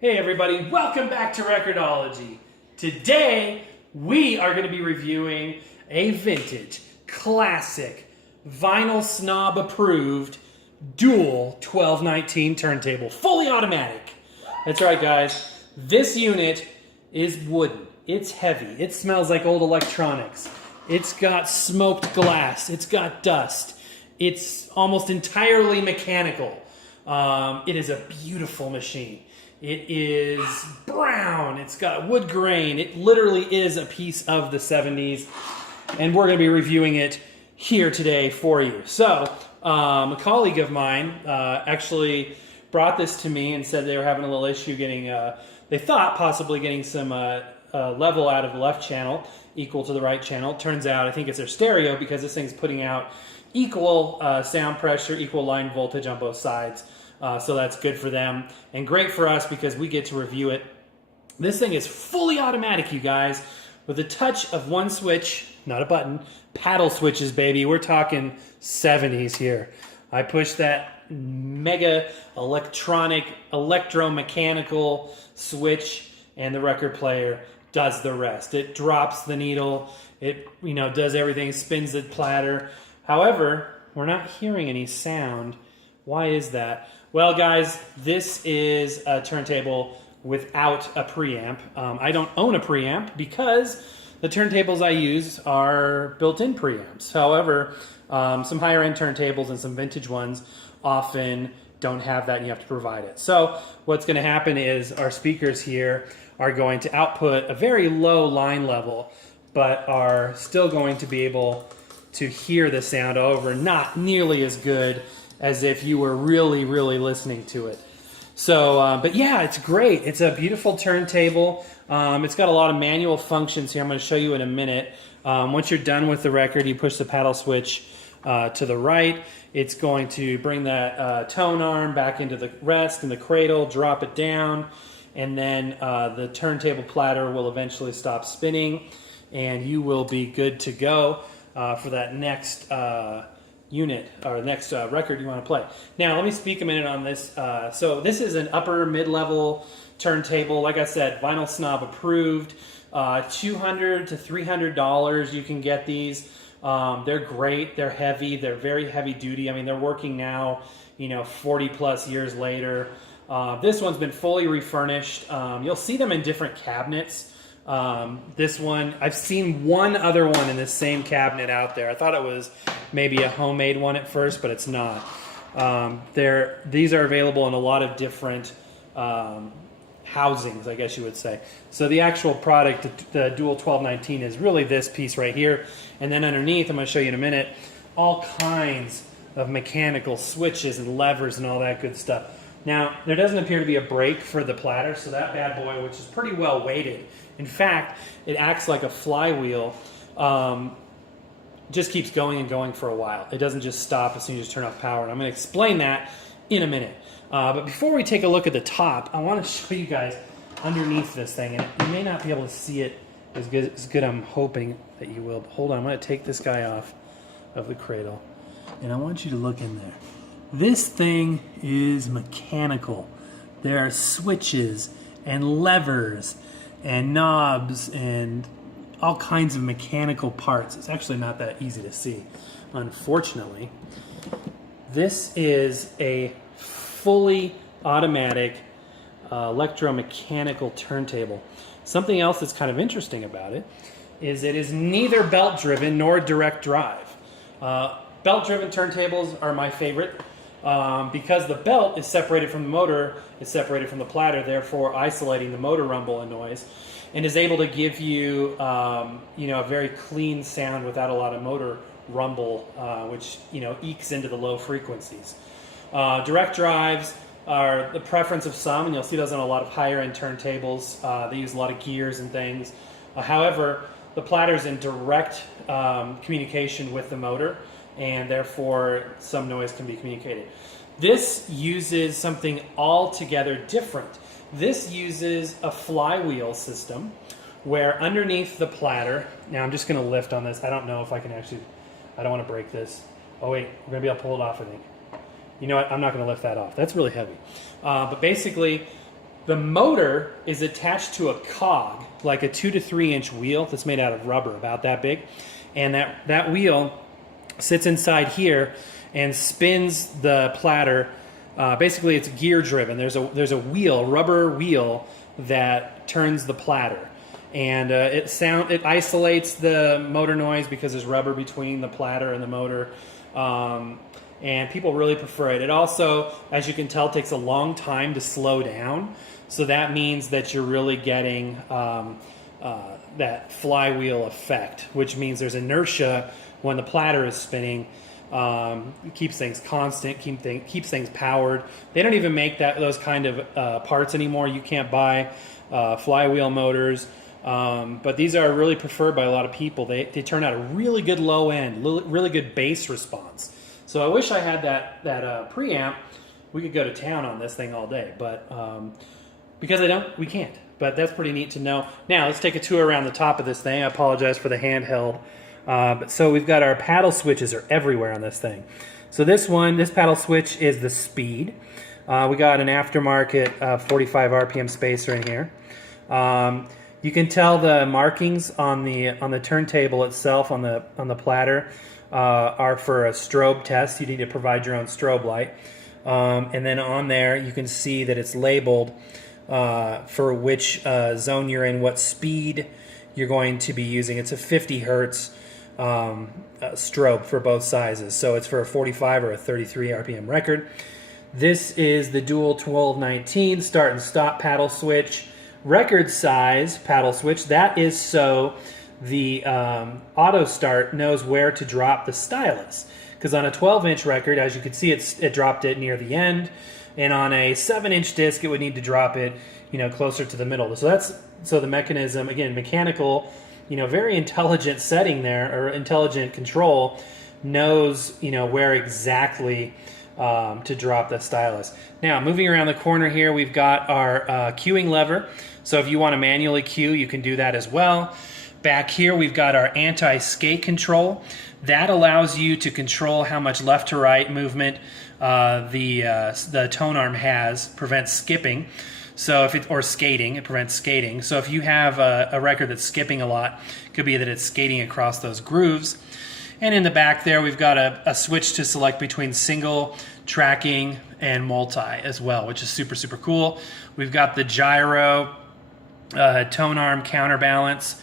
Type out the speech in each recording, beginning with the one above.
Hey everybody, welcome back to Record-ology. Today, we are going to be reviewing a vintage, classic, vinyl snob approved, dual 1219 turntable, fully automatic. That's right guys, this unit is wooden, it's heavy, it smells like old electronics, it's got smoked glass, it's got dust, it's almost entirely mechanical. It is a beautiful machine. It is brown, it's got wood grain, it literally is a piece of the 70s, and we're going to be reviewing it here today for you. So, a colleague of mine actually brought this to me and said they were having a little issue getting, they thought possibly getting some level out of the left channel equal to the right channel. Turns out I think it's their stereo because this thing's putting out equal sound pressure, equal line voltage on both sides. So that's good for them and great for us because we get to review it. This thing is fully automatic, you guys, with a touch of one switch, not a button, paddle switches, baby. We're talking 70s here. I push that mega electronic, electro-mechanical switch and the record player does the rest. It drops the needle, it does everything, spins the platter. However, we're not hearing any sound. Why is that? Well, guys, this is a turntable without a preamp. I don't own a preamp because the turntables I use are built-in preamps. However, some higher-end turntables and some vintage ones often don't have that and you have to provide it. So what's going to happen is our speakers here are going to output a very low line level, but are still going to be able to hear the sound over, not nearly as good as if you were really, really listening to it. So, but yeah, it's great. It's a beautiful turntable. It's got a lot of manual functions here. I'm going to show you in a minute. Once you're done with the record, you push the paddle switch to the right. It's going to bring that tone arm back into the rest in the cradle, drop it down, and then the turntable platter will eventually stop spinning, and you will be good to go for that next unit or next record you want to play. Now let me speak a minute on this. So this is an upper mid-level turntable. Like I said, vinyl snob approved. $200 to $300 you can get these. They're great. They're heavy. They're very heavy duty. I mean, they're working now, 40 plus years later. This one's been fully refurnished. You'll see them in different cabinets. This one, I've seen one other one in this same cabinet out there. I thought it was maybe a homemade one at first, but it's not. These are available in a lot of different housings, I guess you would say. So the actual product, the Dual 1219, is really this piece right here. And then underneath, I'm going to show you in a minute, all kinds of mechanical switches and levers and all that good stuff. Now, there doesn't appear to be a brake for the platter, so that bad boy, which is pretty well weighted. In fact, it acts like a flywheel, just keeps going and going for a while. It doesn't just stop as soon as you just turn off power. And I'm going to explain that in a minute. But before we take a look at the top, I want to show you guys underneath this thing. And you may not be able to see it as good. I'm hoping that you will. But hold on, I'm going to take this guy off of the cradle. And I want you to look in there. This thing is mechanical. There are switches and levers and knobs and all kinds of mechanical parts. It's actually not that easy to see, unfortunately. This is a fully automatic electromechanical turntable. Something else that's kind of interesting about it is it is neither belt-driven nor direct drive. Belt-driven turntables are my favorite. Because the belt is separated from the motor, it's separated from the platter, therefore isolating the motor rumble and noise, and is able to give you, a very clean sound without a lot of motor rumble, which ekes into the low frequencies. Direct drives are the preference of some, and you'll see those on a lot of higher-end turntables. They use a lot of gears and things. However, the platter's in direct communication with the motor, and therefore some noise can be communicated. This uses something altogether different. This uses a flywheel system where underneath the platter, now I'm just going to lift on this. I don't know if I can actually, I don't want to break this. Oh wait, we're going to be able to pull it off, I think. You know what, I'm not going to lift that off. That's really heavy. But basically, the motor is attached to a cog, like a 2 to 3 inch wheel that's made out of rubber, about that big. And that wheel sits inside here and spins the platter. Basically, it's gear driven. There's a wheel, rubber wheel, that turns the platter. And it isolates the motor noise because there's rubber between the platter and the motor. And people really prefer it. It also, as you can tell, takes a long time to slow down. So that means that you're really getting that flywheel effect, which means there's inertia when the platter is spinning. It keeps things constant, keeps things powered. They don't even make those kind of parts anymore. You can't buy flywheel motors. But these are really preferred by a lot of people. They turn out a really good low end, really good bass response. So I wish I had that preamp. We could go to town on this thing all day, but because we can't. But that's pretty neat to know. Now let's take a tour around the top of this thing. I apologize for the handheld. So we've got our paddle switches are everywhere on this thing. So this paddle switch is the speed. We got an aftermarket 45 RPM spacer in here. You can tell the markings on the turntable itself, on the platter, are for a strobe test. You need to provide your own strobe light. And then on there, you can see that it's labeled for which zone you're in, what speed you're going to be using. It's a 50 hertz strobe for both sizes. So it's for a 45 or a 33 RPM record. This is the dual 1219 start and stop paddle switch. Record size paddle switch. That is so the auto start knows where to drop the stylus. Because on a 12-inch record, as you can see, it dropped it near the end, and on a 7-inch disc, it would need to drop it, closer to the middle. So the mechanism, again, mechanical, very intelligent setting there, or intelligent control, knows where exactly to drop the stylus. Now, moving around the corner here, we've got our cueing lever. So if you want to manually cue, you can do that as well. Back here, we've got our anti-skate control. That allows you to control how much left to right movement the tone arm has, prevents skipping. So or skating, it prevents skating. So if you have a record that's skipping a lot, it could be that it's skating across those grooves. And in the back there, we've got a switch to select between single, tracking, and multi as well, which is super, super cool. We've got the gyro tone arm counterbalance,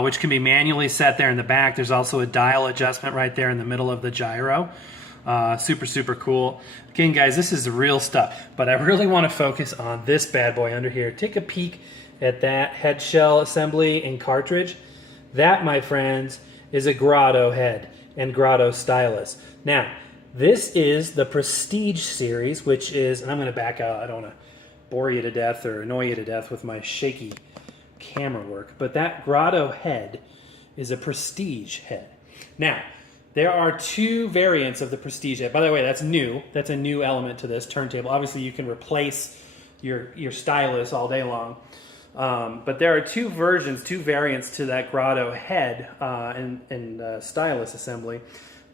which can be manually set there in the back. There's also a dial adjustment right there in the middle of the gyro. Super, super cool. Again, guys, this is the real stuff, but I really want to focus on this bad boy under here. Take a peek at that head shell assembly and cartridge. That, my friends, is a Grotto head and Grotto stylus. Now, this is the Prestige series, which is, and I'm going to back out. I don't want to bore you to death or annoy you to death with my shaky camera work, but that Grotto head is a Prestige head. Now, there are two variants of the Prestige head. By the way, that's new. That's a new element to this turntable. Obviously, you can replace your stylus all day long. But there are two variants to that Grotto head and stylus assembly.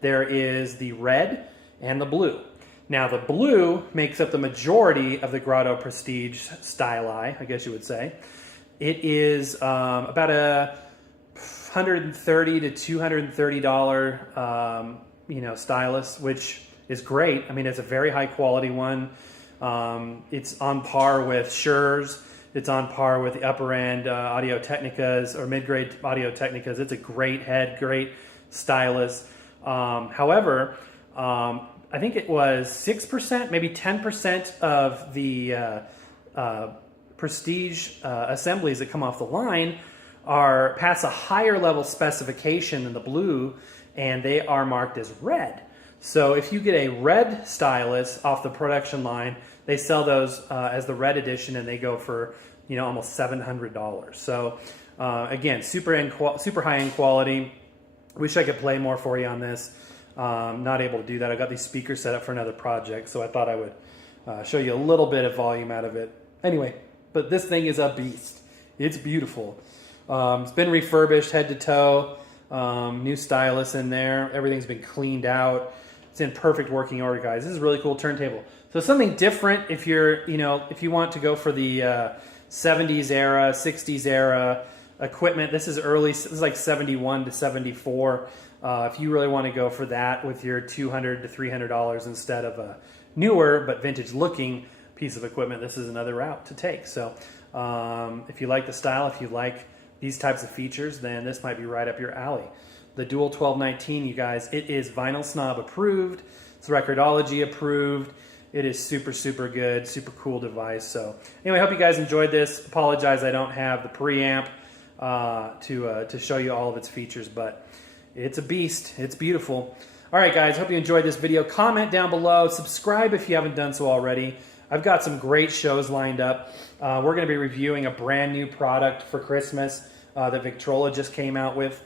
There is the red and the blue. Now, the blue makes up the majority of the Grotto Prestige styli, I guess you would say. It is about a $130 to $230 stylus, which is great. I mean, it's a very high quality one. It's on par with Shure's. It's on par with the upper end Audio-Technicas or mid-grade Audio-Technicas. It's a great head, great stylus. However, I think it was 6%, maybe 10% of the Prestige assemblies that come off the line are past a higher level specification than the blue, and they are marked as red. So if you get a red stylus off the production line, they sell those as the red edition, and they go for almost $700. So again, super high end quality. Wish I could play more for you on this. Not able to do that. I got these speakers set up for another project, so I thought I would show you a little bit of volume out of it. Anyway, but this thing is a beast. It's beautiful. It's been refurbished head to toe. New stylus in there. Everything's been cleaned out. It's in perfect working order, guys. This is a really cool turntable. So something different if you're, if you want to go for the 70s era, 60s era equipment. This is like 71 to 74. If you really want to go for that with your $200 to $300 instead of a newer but vintage looking piece of equipment, this is another route to take. So if you like the style, if you like these types of features, then this might be right up your alley. The Dual 1219, you guys, it is Vinyl Snob approved. It's Record-ology approved. It is super, super good, super cool device. So anyway, I hope you guys enjoyed this. Apologize I don't have the preamp to show you all of its features, but it's a beast. It's beautiful. All right, guys, hope you enjoyed this video. Comment down below. Subscribe if you haven't done so already. I've got some great shows lined up. We're going to be reviewing a brand new product for Christmas that Victrola just came out with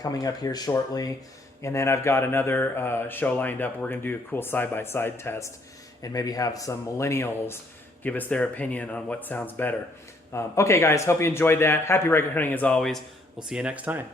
coming up here shortly. And then I've got another show lined up. We're going to do a cool side-by-side test and maybe have some millennials give us their opinion on what sounds better. Okay, guys, hope you enjoyed that. Happy record hunting as always. We'll see you next time.